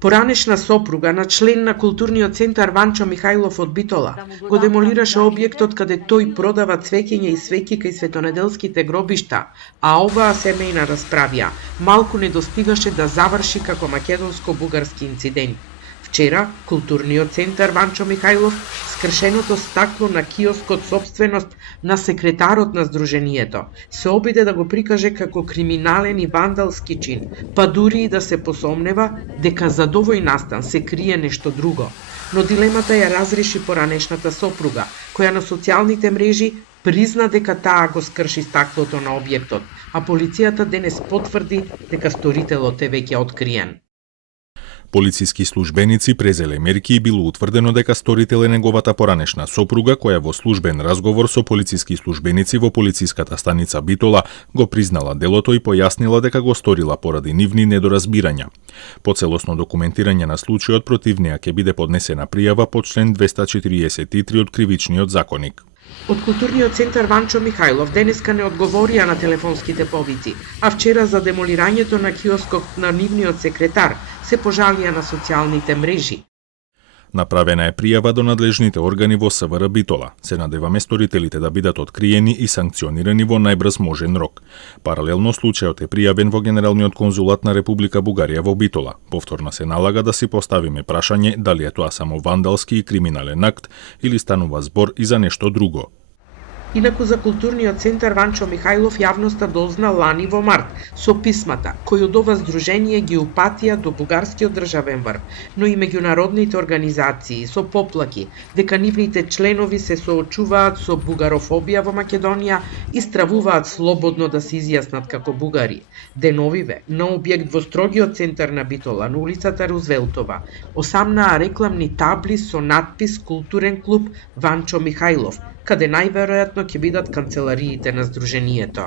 Поранешна сопруга на член на културниот центар Ванчо Михајлов од Битола го демолираше објектот каде тој продава цвеќење и свеќи кај светонеделските гробишта, а оваа семејна расправија малку не достигаше да заврши како македонско-бугарски инцидент. Вчера, културниот центар Ванчо Михајлов, скршеното стакло на киоскот собственост на секретарот на Сдруженијето, се обиде да го прикаже како криминален и вандалски чин, па дури и да се посомнева дека за овој настан се крие нешто друго. Но дилемата ја разреши поранешната сопруга, која на социјалните мрежи призна дека таа го скрши стаклото на објектот, а полицијата денес потврди дека сторителот е веќе откриен. Полициски службеници презеле мерки и било утврдено дека сторител е неговата поранешна сопруга, која во службен разговор со полициски службеници во полициската станица Битола го признала делото и појаснила дека го сторила поради нивни недоразбирања. По целосно документирање на случајот против неа ќе биде поднесена пријава по член 243 од Кривичниот законик. Од културниот центар Ванчо Михајлов денеска не одговорија на телефонските повици, а вчера за демолирањето на киоскот на нивниот секретар се пожалија на социјалните мрежи. Направена е пријава до надлежните органи во СВР Битола. Се надеваме сторителите да бидат откриени и санкционирани во најбрз можен рок. Паралелно случајот е пријавен во Генералниот конзулат на Република Бугарија во Битола. Повторно се налага да си поставиме прашање дали е тоа само вандалски и криминален акт или станува збор и за нешто друго. Инаку за културниот центар Ванчо Михајлов јавноста дозна лани во март со писмата кои од ова здружение ги упатија до бугарскиот државен врв, но и меѓународните организации со поплаки дека нивните членови се соочуваат со бугарофобија во Македонија и стравуваат слободно да се изјаснат како бугари. Деновиве на објект во строгиот центар на Битола на улицата Рузвелтова осамнаа рекламни табли со надпис Културен клуб Ванчо Михајлов, каде најверојатно ќе бидат канцелариите на Сдруженијето.